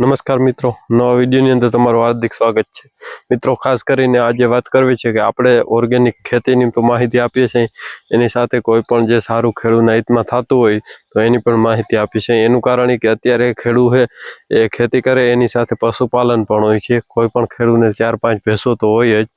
નમસ્કાર મિત્રો, નવા વિડીયોની અંદર તમારું હાર્દિક સ્વાગત છે। મિત્રો, ખાસ કરીને આજે વાત કરવી છે કે આપણે ઓર્ગેનિક ખેતીની તો માહિતી આપીએ છીએ, એની સાથે કોઈ પણ જે સારું ખેડૂતના હિતમાં થતું હોય તો એની પણ માહિતી આપી છે। એનું કારણ કે અત્યારે ખેડૂત છે એ ખેતી કરે એની સાથે પશુપાલન પણ હોય છે। કોઈ પણ ખેડૂતને 4-5 ભેંસો તો હોય જ,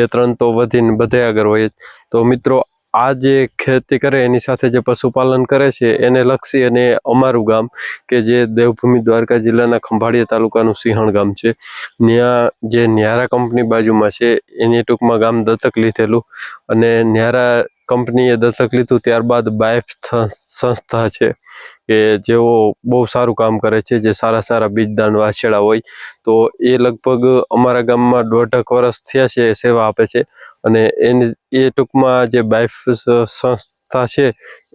2-3 તો વધીને બધે આગળ હોય જ। તો મિત્રો, આ જે ખેતી કરે એની સાથે જે પશુપાલન કરે છે એને લક્ષી અને અમારું ગામ કે જે દેવભૂમિ દ્વારકા જિલ્લાના ખંભાળિયા તાલુકાનું સિંહણ ગામ છે, ત્યાં જે ન્યારા કંપની બાજુમાં છે એની ટૂંકમાં ગામ દત્તક લીધેલું અને ન્યારા કંપનીએ દત્તક લીધું ત્યારબાદ બાયફ સંસ્થા છે કે જેઓ બહુ સારું કામ કરે છે, જે સારા સારા બીજદાન વાછેડા હોય તો એ લગભગ અમારા ગામમાં 1.5 વર્ષ થયા છે સેવા આપે છે। અને એ ટૂંકમાં જે બાયફ સંસ્થા છે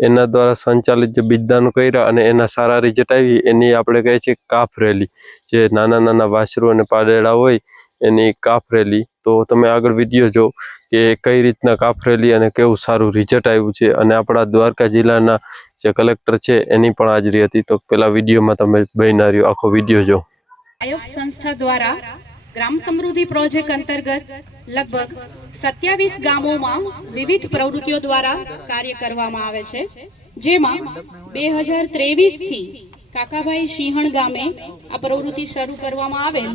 એના દ્વારા સંચાલિત જે બીજદાન કર્યા અને એના સારા રિઝલ્ટ આવી એની આપણે કહે છે કાફ રેલી, જે નાના નાના વાછરું અને પાડેડા હોય એની કાફ રેલી। તો તમે આગળ વિડીયો જો કે કઈ રીતના કાફ રેલી અને કેવું સારું રિઝલ્ટ આવ્યું છે, અને આપણા દ્વારકા જિલ્લાના જે કલેક્ટર છે એની પણ હાજરી હતી। તો પેલા વિડીયોમાં તમે બન્યા રહ્યો, આખો વિડીયો જો। બાયફ સંસ્થા દ્વારા ગ્રામ સમૃદ્ધિ પ્રોજેક્ટ અંતર્ગત લગભગ 27 ગામોમાં વિવિધ પ્રવૃત્તિઓ દ્વારા કાર્ય કરવામાં આવે છે, જેમાં 2023 થી કાકાભાઈ સિંહણ ગામે આ પ્રવૃત્તિ શરૂ કરવામાં આવેલ,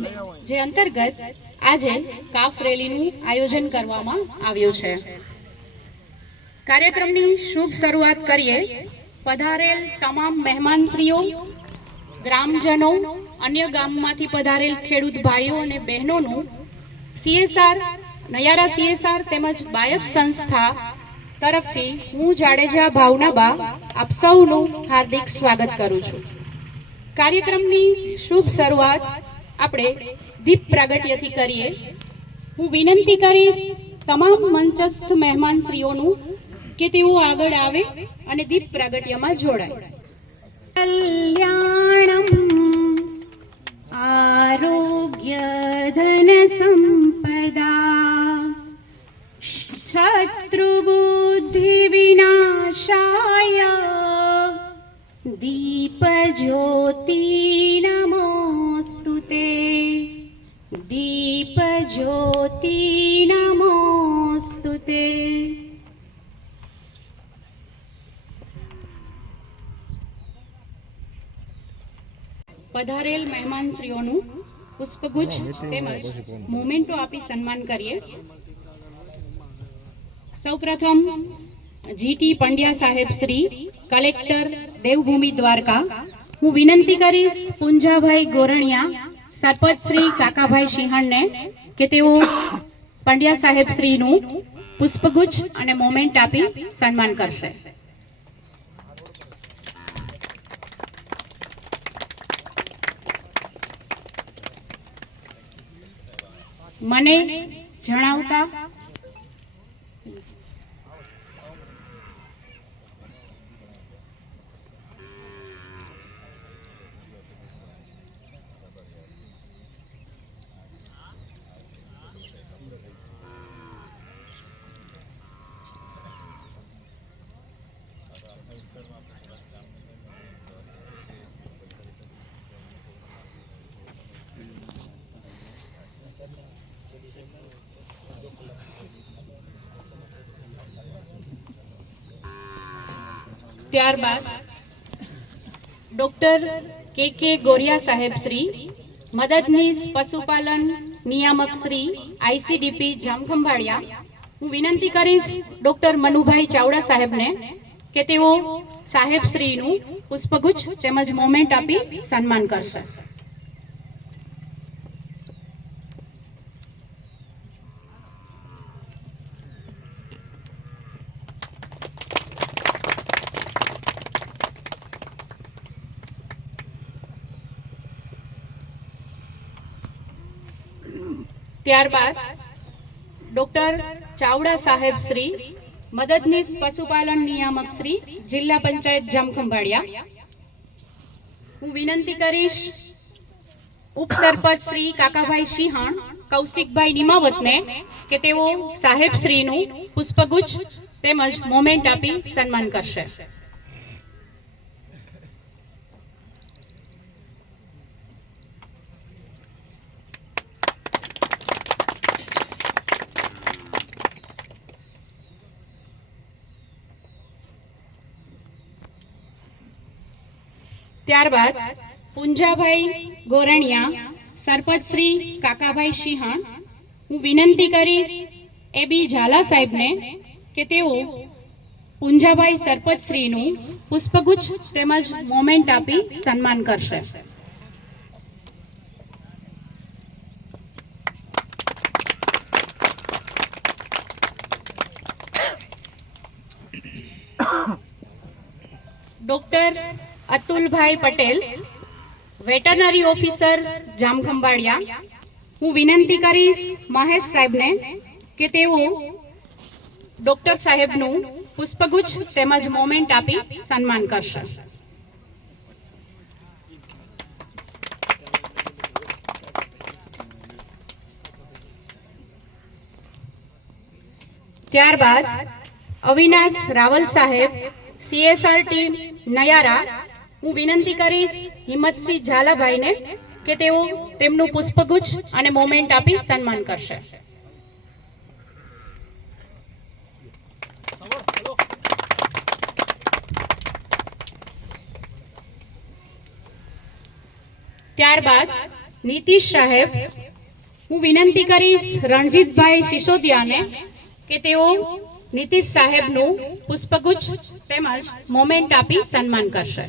જે અંતર્ગત આજે કાફ રેલીનું આયોજન કરવામાં આવ્યું છે। કાર્યક્રમની શુભ શરૂઆત કરીએ। પધારેલ તમામ મહેમાનશ્રીઓ, ગ્રામજનો, અન્ય ગામમાંથી પધારેલ ખેડૂત ભાઈઓ અને બહેનોનું CSR, નયારા CSR તેમજ બાયફ સંસ્થા તરફથી હું જાડેજા ભાવનાબા આપ સૌનું હાર્દિક સ્વાગત કરું છું। કાર્યક્રમની શુભ શરૂઆત આપણે દીપ પ્રાગટ્યથી કરીએ। હું વિનંતી કરીશ તમામ મંચસ્થ મહેમાનશ્રીઓનું કે તેઓ આગળ આવે અને દીપ પ્રાગટ્યમાં જોડાય। કલ્યાણમ આરોગ્ય ધન સંપદા શત્રુ બુદ્ધિ વિનાશાય દીપ જ્યોતિ નમોસ્તુતે, દીપ જ્યોતિ નમોસ્તુતે। પધારેલ મહેમાનશ્રીઓનું પુષ્પગુચ્છ તેમજ મોમેન્ટો આપી સન્માન કરીએ। સૌપ્રથમ GT પંડ્યા સાહેબ શ્રી, કલેક્ટર દેવભૂમિ દ્વારકા, હું વિનંતી કરીશ પુંજાભાઈ ગોરણિયા, સરપંચ શ્રી કાકાભાઈ સિંહણને કે તેઓ પંડ્યા સાહેબ શ્રીનું પુષ્પગુચ્છ અને મોમેન્ટ આપી સન્માન કરશે। મને જણાવતા ત્યારબાદ ડોક્ટર KK ગોરિયા સાહેબ શ્રી, મદદનીશ પશુપાલન નિયામક શ્રી ICDP જામખંભાળિયા, હું વિનંતી કરીશ ડોક્ટર મનુભાઈ ચાવડા સાહેબને કે તેઓ સાહેબ શ્રીનું પુષ્પગુચ્છ તેમજ મોમેન્ટ આપી સન્માન કરશે। ત્યારબાદ ડોક્ટર ચાવડા સાહેબ શ્રી, મદદનીશ પશુપાલન નિયામક શ્રી, જિલ્લા પંચાયત જામખંભાળિયા, હું વિનંતી કરીશ ઉપસરપંચ શ્રી કાકાભાઈ સિંહણ, કૌશિકભાઈ નિમાવતને કે તેઓ સાહેબ શ્રીનું પુષ્પગુચ્છ તેમજ મોમેન્ટ આપી સન્માન કરશે। ત્યારબાદ પુંજાભાઈ ગોરણિયા, સરપંચ શ્રી કાકાભાઈ સિંહા. હું વિનંતી કરીશ એબી ઝાલા સાહેબને કે તેઓ પુંજાભાઈ સરપંચ શ્રીનું પુષ્પગુચ્છ તેમજ મોમેન્ટ આપી સન્માન કરશે. ડોક્ટર અતુલભાઈ પટેલ, વેટરનરી ઓફિસર જામખંભાળિયા. હું વિનંતી કરીશ મહેશ સાહેબને કે તેઓ ડોક્ટર સાહેબનું પુષ્પગુચ્છ તેમજ મોમેન્ટ આપી સન્માન કરશે. ત્યારબાદ અવિનાશ રાવલ સાહેબ, CSR ટીમ નયારા. હું વિનંતી કરીશ હિંમતસિંહ ઝાલાભાઈને કે તેઓ તેમનું પુષ્પગુચ્છ અને મોમેન્ટ આપી સન્માન કરશે. ત્યારબાદ નીતિશ સાહેબ, હું વિનંતી કરીશ રણજીતભાઈ સિસોદિયાને કે તેઓ નીતિશ સાહેબનું પુષ્પગુચ્છ તેમજ મોમેન્ટ આપી સન્માન કરશે.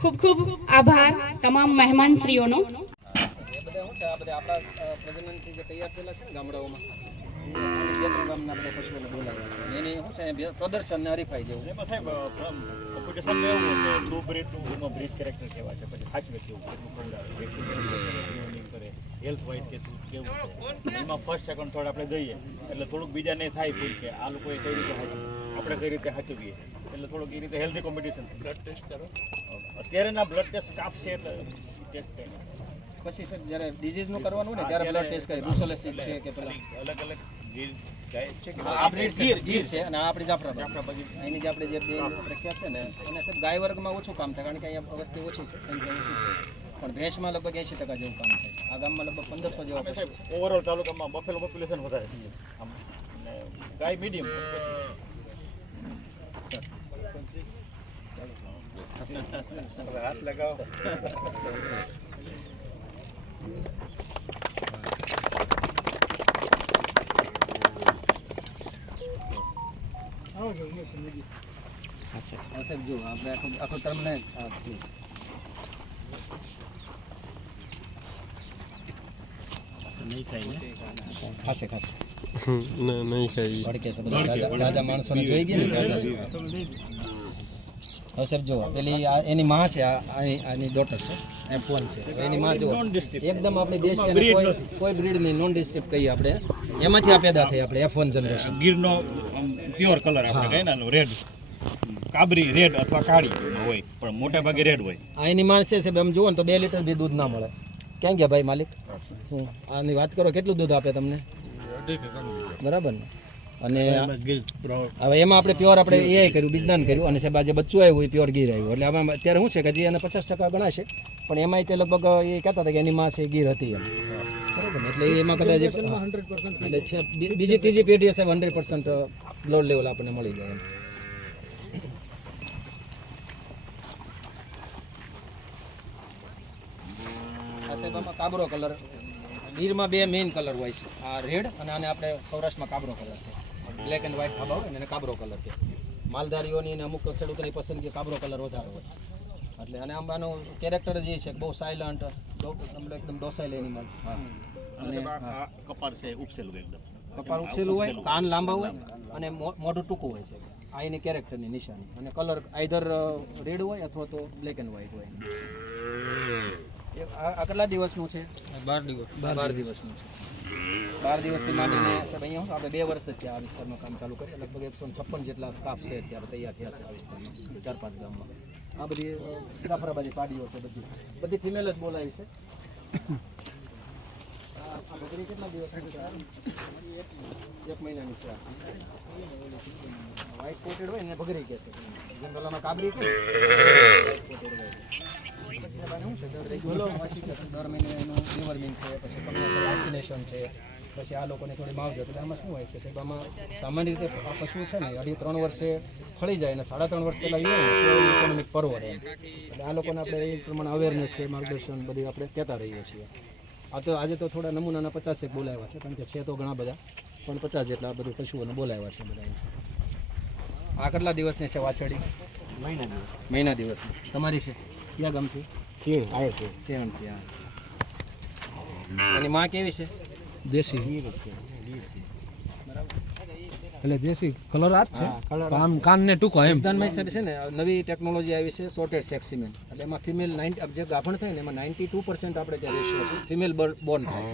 ખૂબ ખૂબ આભાર તમામ મહેમાનશ્રીઓનો. આપણા પ્રજનનથી જે તૈયાર થયેલા છે ને ગામડાઓમાં, બે ત્રણ ગામના બધા પશુઓને બોલાવ્યા એની શું છે પ્રદર્શન ને હરીફાઈ જેવું. એમાં સાહેબ કોમ્પિટિશનમાં એવું હોય કે ટુ બ્રીડનું એમાં બ્રીડ કેરેક્ટર કહેવાય છે, પછી સાચવે કેવું કેટલું ખવડાવે, વેક્સિન કરે, હેલ્થ વાઇઝ કેટલું કેવું છે, એમાં ફર્સ્ટ સેકન્ડ થર્ડ આપણે જઈએ એટલે થોડુંક બીજાને થાય ફીલ કે આ લોકોએ કઈ રીતે સાચવ્યું, આપણે કઈ રીતે સાચવીએ, એટલે થોડુંક એ રીતે હેલ્ધી કોમ્પિટિશન. બ્લડ ટેસ્ટ કરો અત્યારેના બ્લડ ટેસ્ટ કાપશે એટલે ટેસ્ટ થાય. પછી સર જ્યારે ડિઝીઝનું કરવાનું હોય ને ત્યારે બ્લડ ટેસ્ટ કરે, બ્રુસેલોસિસ છે કે પેલા અલગ અલગ ગીર ગાય છે કે આ બ્રીડ છે, ગીર છે અને આ આપણી જાફરાબાદી. એની જે આપણે જે બે પ્રખ્યાત છે ને એને સર ગાય વર્ગમાં ઓછું કામ થાય કારણ કે અહીંયા વસ્તી ઓછી છે, સંખ્યા ઓછી છે, પણ ભેંસમાં લગભગ 80% જેવું કામ થાય છે. આ ગામમાં લગભગ 1500 જેવા પશુ છે. ઓવરઓલ તાલુકામાં બફેલો પોપ્યુલેશન વધારે છે આમ, અને ગાય મીડિયમ. હાથ લગાવો. સાહેબ જો આપણે આખો ટર્મને ખાસે ખાસે નહીં ખાઈ ભડકે છે બધા તાજા માણસોને જોઈ ગયા ને તાજા. હવે સાહેબ જો પેલી એની માં છે, આની ડોટર છે, F1 છે. એની માં જો એકદમ આપણી દેશી અને કોઈ બ્રીડની નોન ડિસ્ટ્રિપ્ટ કહીએ આપણે, એમાંથી આ પેદા થઈ આપણે F1 જનરેશન. ગીરનો પ્યોર કલર આપણે કહીએ ને રેડ, કાબરી રેડ અથવા કાળી હોય, પણ મોટા ભાગે રેડ હોય. આ એની માં છે સાહેબ, આમ જુઓ ને તો 2 લીટર બી દૂધ ના મળે. ક્યાં ગયા ભાઈ માલિક? આની વાત કરો કેટલું દૂધ આપે તમને, બરાબર ને? અને હવે એમાં આપણે પ્યોર આપણે એ કર્યું, બીજદાન કર્યું, અને સાહેબ આજે બચ્ચું આવ્યું એ પ્યોર ગીર આવ્યું. એટલે આમાં અત્યારે શું છે કે જે એને 50% ગણાશે, પણ એમાંય તે લગભગ એ કહેતા હતા કે એની માં છે ગીર હતી એમ, બરાબર ને? એટલે એમાં કદાચ એટલે છે બીજી ત્રીજી પેઢી સાહેબ 100% બ્લડ લેવલ આપણને મળી જાય એમ. આ સાહેબ આમાં કાબરો કલર, ગીરમાં 2 મેઇન કલર હોય છે, આ રેડ અને આને આપણે સૌરાષ્ટ્રમાં કાબરો કલર છે. બ્લેક એન્ડ વ્હાઇટ ખાબા હોય ને એને કાબરો કલર છે. માલધારીઓની અને અમુક ખેડૂતોની પસંદગી કાબરો કલર વધારે હોય. એટલે અને આંબાનો કેરેક્ટર જ એ છે કે બહુ સાયલન્ટ, એકદમ ડોસાઇલ એનિમલ. અને કપાળ છે ઉપસેલું એકદમ, કપાળ ઉપસેલું હોય, કાન લાંબા હોય અને મોઢું ટૂંકું હોય છે. આ એની કેરેક્ટરની નિશાની. અને કલર આઈધર રેડ હોય અથવા તો બ્લેક એન્ડ વ્હાઇટ હોય. આ કેટલા દિવસનું છે? 12 દિવસનું છે. 12 દિવસથી માંડીને સાહેબ અહીંયા આપણે 2 વર્ષ જ છે આ વિસ્તારમાં કામ ચાલુ કરીએ. લગભગ 156 જેટલા કાપ છે અત્યારે તૈયાર થયા છે આ વિસ્તારમાં, 4-5 ગામમાં. આ બધી જાફરાબાદી પાડીઓ છે, બધી ફિમેલ જ બોલાવી છે. બકરી કેટલા દિવસની છે? 1 મહિનાની છે. વ્હાઈટ કોટેડ હોય ને બકરી કહે છે. જનરલમાં કાબરી કે દર મહિને એનું ડિવર્મિંગ છે, પછી સમયસર વેક્સિનેશન છે, પછી આ લોકોને થોડી માવજત. એટલે આમાં શું હોય છે સાહેબ, આમાં સામાન્ય રીતે આ પશુ છે ને 2.5-3 વર્ષે ફળી જાય અને 3.5 વર્ષ પહેલાં તો ઇકોનોમિક પરવડે એમ. એટલે આ લોકોને આપણે એ પ્રમાણે અવેરનેસ છે, માર્ગદર્શન બધું આપણે કહેતા રહીએ છીએ. આ તો આજે તો થોડા નમૂનાના 50 બોલાવ્યા છે, કારણ કે છે તો ઘણા બધા, પણ 50 જેટલા બધું પશુઓને બોલાવ્યા છે બધા. આ કેટલા દિવસની છે વાછડી? મહિના દિવસની. તમારી છે? ક્યાં ગામથી? સેવનથી. હા. એની માં કેવી છે? દેશી એટલે દેશી કલર આ જ છે, કાન કાનને ટૂંકો એમ. વિધાનમાં સાહેબ છે ને નવી ટેકનોલોજી આવી છે, સોર્ટેડ સેક્સ સિમેન્ટ. એટલે એમાં ફિમેલ 90 જે ગાભણ થાય ને એમાં 92% આપણે ત્યાં રેશિયો છે ફિમેલ બોર્ન થાય.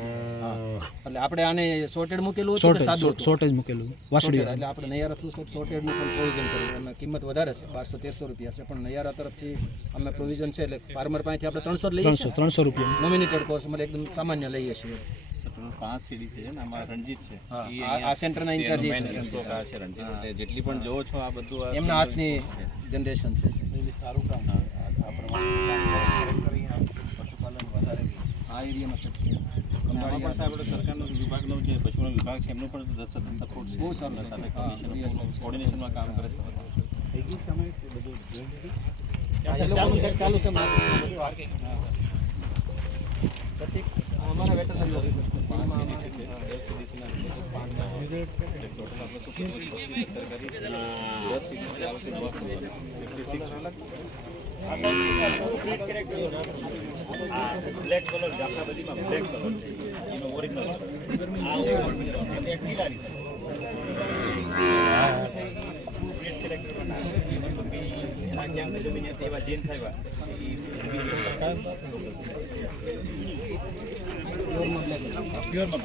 એટલે આપણે આને સોર્ટેડ મૂકેલું હતું કે સાદું હતું? શોર્ટેજ મૂકેલું વાસળી. એટલે આપણે નૈયારા થ્રુ સાહેબ સોર્ટેડનું પણ પ્રોવિઝન કર્યું. એમાં કિંમત વધારે છે, 1200-1300 રૂપિયા છે, પણ નૈયારા તરફથી અમે પ્રોવિઝન છે. એટલે ફાર્મર પાસેથી આપણે 300 લઈએ છીએ. 300 રૂપિયા નોમિનેટેડ કોર્સ એટલે એકદમ સામાન્ય લઈએ છીએ. 5 સીડી છે ને, આમાં રણજીત છે. આ સેન્ટરના ઇન્ચાર્જ છે રણજીત. એટલે જેટલી પણ જોવો છો આ બધું એમના હાથની જનરેશન છે. સારું કામ આ પ્રમાણે પશુપાલન વધારે આ એરિયામાં સબ છે. આમાં પણ સાહેબ આપણે સરકારનો વિભાગનો જે પશુનો વિભાગ છે એમનો પણ સપોર્ટ છે. બહુ સારું છે. સાથે કોર્ડિનેશનમાં કામ કરે છે. એ લોકોનું સેટ ચાલુ છે. પ્રતિક અમારા વેટરનરી ઓફિસર છે. બ્લેક કલર આપણા બધીમાં બ્લેક કલર એનો ઓરિજિનલ આ એક કિલારી આ ક્યાં જમીન હતી એવા જેન થાય પ્યોરમાં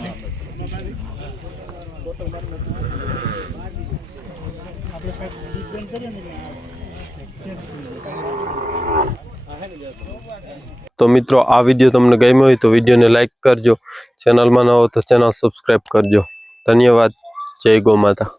તો મિત્રો આ વિડીયો તમને ગમ્યો હોય તો વિડીયોને લાઈક કરજો, ચેનલમાં ન હો તો ચેનલ સબસ્ક્રાઈબ કરજો. ધન્યવાદ. જય ગૌ માતા.